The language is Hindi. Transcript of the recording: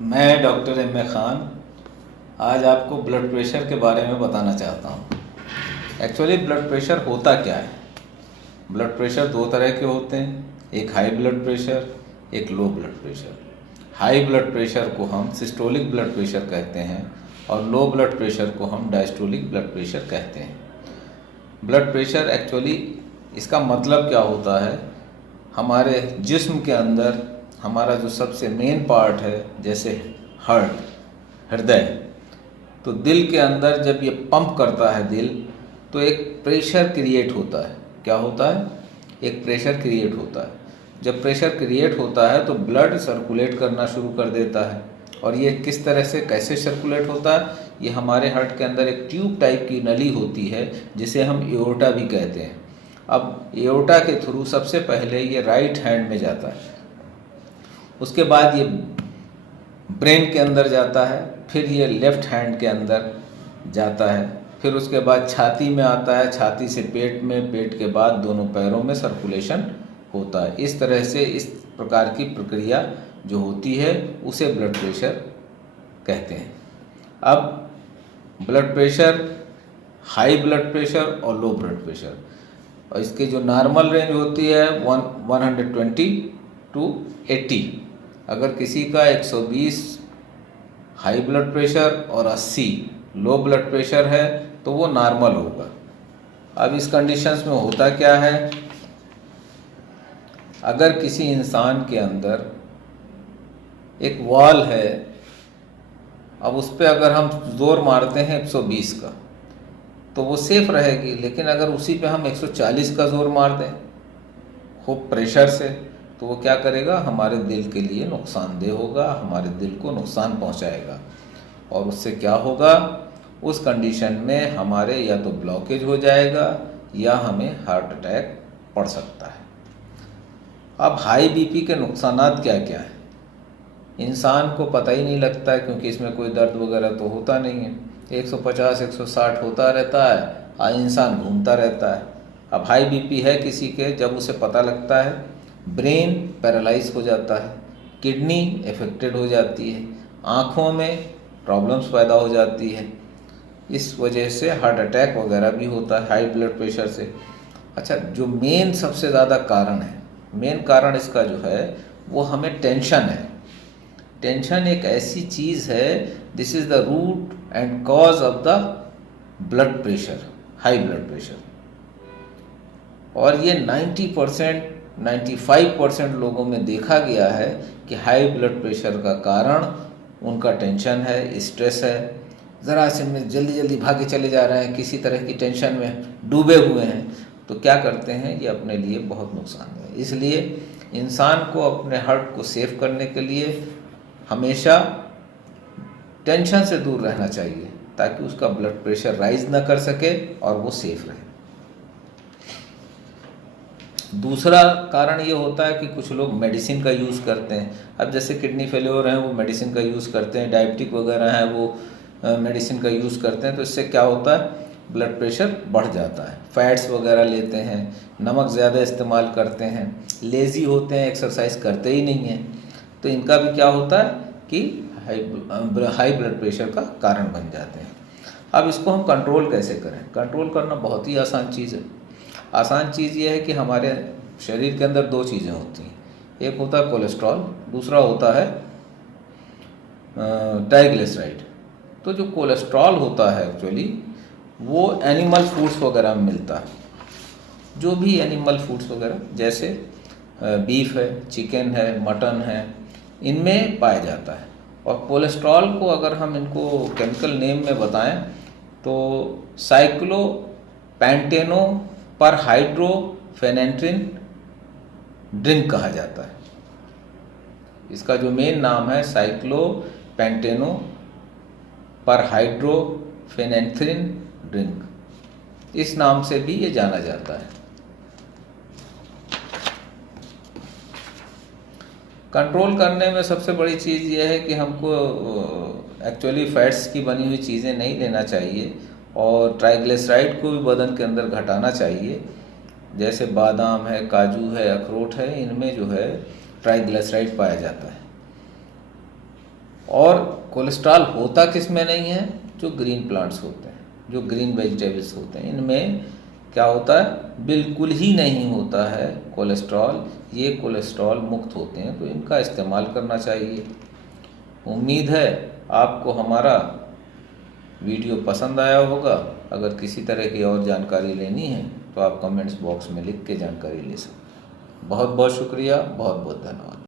मैं डॉक्टर एम ए खान आज आपको ब्लड प्रेशर के बारे में बताना चाहता हूँ। एक्चुअली ब्लड प्रेशर होता क्या है? ब्लड प्रेशर दो तरह के होते हैं, एक हाई ब्लड प्रेशर, एक low blood pressure. High blood pressure को हम सिस्टोलिक ब्लड प्रेशर कहते हैं और लो ब्लड प्रेशर को हम डायस्टोलिक ब्लड प्रेशर कहते हैं। ब्लड प्रेशर एक्चुअली इसका मतलब क्या होता है? हमारे जिस्म के अंदर हमारा जो सबसे मेन पार्ट है, जैसे हृदय, तो दिल के अंदर जब ये पंप करता है दिल, तो एक प्रेशर क्रिएट होता है। क्या होता है? एक प्रेशर क्रिएट होता है। जब प्रेशर क्रिएट होता है तो ब्लड सर्कुलेट करना शुरू कर देता है। और ये किस तरह से, कैसे सर्कुलेट होता है? ये हमारे हार्ट के अंदर एक ट्यूब टाइप की नली होती है जिसे हम एओर्टा भी कहते हैं। अब एओर्टा के थ्रू सबसे पहले ये राइट हैंड में जाता है, उसके बाद ये ब्रेन के अंदर जाता है, फिर ये लेफ्ट हैंड के अंदर जाता है, फिर उसके बाद छाती में आता है, छाती से पेट में, पेट के बाद दोनों पैरों में सर्कुलेशन होता है। इस तरह से इस प्रकार की प्रक्रिया जो होती है उसे ब्लड प्रेशर कहते हैं। अब blood pressure, high blood pressure और लो ब्लड प्रेशर, और इसकी जो नॉर्मल रेंज होती है 120 टू 80। अगर किसी का 120 हाई ब्लड प्रेशर और 80 लो ब्लड प्रेशर है तो वो नॉर्मल होगा। अब इस कंडीशंस में होता क्या है? अगर किसी इंसान के अंदर एक वॉल है, अब उस पर अगर हम जोर मारते हैं 120 का तो वो सेफ रहेगी, लेकिन अगर उसी पे हम 140 का जोर मार दें खूब प्रेशर से, तो वो क्या करेगा? हमारे दिल के लिए नुकसानदेह होगा, हमारे दिल को नुकसान पहुंचाएगा। और उससे क्या होगा? उस कंडीशन में हमारे या तो ब्लॉकेज हो जाएगा या हमें हार्ट अटैक पड़ सकता है। अब हाई बीपी के नुकसानात क्या क्या हैं? इंसान को पता ही नहीं लगता है, क्योंकि इसमें कोई दर्द वगैरह तो होता नहीं है। 150 160 होता रहता है, इंसान घूमता रहता है। अब हाई बीपी है किसी के, जब उसे पता लगता है, ब्रेन पैरालाइज हो जाता है, किडनी अफेक्टेड हो जाती है, आँखों में प्रॉब्लम्स पैदा हो जाती है। इस वजह से हार्ट अटैक वगैरह भी होता है हाई ब्लड प्रेशर से। अच्छा, जो मेन सबसे ज़्यादा कारण है, मेन कारण इसका जो है वो हमें टेंशन है। टेंशन एक ऐसी चीज़ है, this is the root and cause of the blood pressure, high blood pressure. और ये 90% 95% लोगों में देखा गया है कि हाई ब्लड प्रेशर का कारण उनका टेंशन है, स्ट्रेस है। ज़रा से में जल्दी जल्दी भागे चले जा रहे हैं, किसी तरह की टेंशन में डूबे हुए हैं, तो क्या करते हैं? ये अपने लिए बहुत नुकसान है। इसलिए इंसान को अपने हार्ट को सेव करने के लिए हमेशा टेंशन से दूर रहना चाहिए, ताकि उसका ब्लड प्रेशर राइज ना कर सके और वो सेफ रहे। दूसरा कारण ये होता है कि कुछ लोग मेडिसिन का यूज़ करते हैं। अब जैसे किडनी फेलियर हैं, वो मेडिसिन का यूज़ करते हैं, डायबिटिक वगैरह हैं, वो मेडिसिन का यूज़ करते हैं, तो इससे क्या होता है? ब्लड प्रेशर बढ़ जाता है। फैट्स वगैरह लेते हैं, नमक ज़्यादा इस्तेमाल करते हैं, लेज़ी होते हैं, एक्सरसाइज करते ही नहीं हैं, तो इनका भी क्या होता है कि हाई ब्लड प्रेशर का कारण बन जाते हैं। अब इसको हम कंट्रोल कैसे करें? कंट्रोल करना बहुत ही आसान चीज़ है। आसान चीज़ ये है कि हमारे शरीर के अंदर दो चीज़ें होती हैं, एक होता है कोलेस्ट्रॉल, दूसरा होता है ट्राइग्लिसराइड। तो जो कोलेस्ट्रॉल होता है एक्चुअली वो एनिमल फूड्स वगैरह में मिलता है। जो भी एनिमल फूड्स वगैरह, जैसे बीफ है, चिकन है, मटन है, इनमें पाया जाता है। और कोलेस्ट्रॉल को अगर हम इनको केमिकल नेम में बताएं तो साइक्लोपेंटेनो पर हाइड्रोफेनेंट्रिन ड्रिंक कहा जाता है। इसका जो मेन नाम है साइक्लोपेंटेनो पर हाइड्रोफेनेंथ्रिन ड्रिंक, इस नाम से भी ये जाना जाता है। कंट्रोल करने में सबसे बड़ी चीज़ ये है कि हमको एक्चुअली फैट्स की बनी हुई चीज़ें नहीं लेना चाहिए और ट्राइग्लिसराइड को भी बदन के अंदर घटाना चाहिए। जैसे बादाम है, काजू है, अखरोट है, इनमें जो है ट्राइग्लिसराइड पाया जाता है। और कोलेस्ट्रॉल होता किस में नहीं है? जो ग्रीन प्लांट्स होते हैं, जो ग्रीन वेजिटेबल्स होते हैं, इनमें क्या होता है? बिल्कुल ही नहीं होता है कोलेस्ट्रॉल। ये कोलेस्ट्रॉल मुक्त होते हैं, तो इनका इस्तेमाल करना चाहिए। उम्मीद है आपको हमारा वीडियो पसंद आया होगा। अगर किसी तरह की और जानकारी लेनी है तो आप कमेंट्स बॉक्स में लिख के जानकारी ले सकते हैं। बहुत बहुत शुक्रिया, बहुत बहुत धन्यवाद।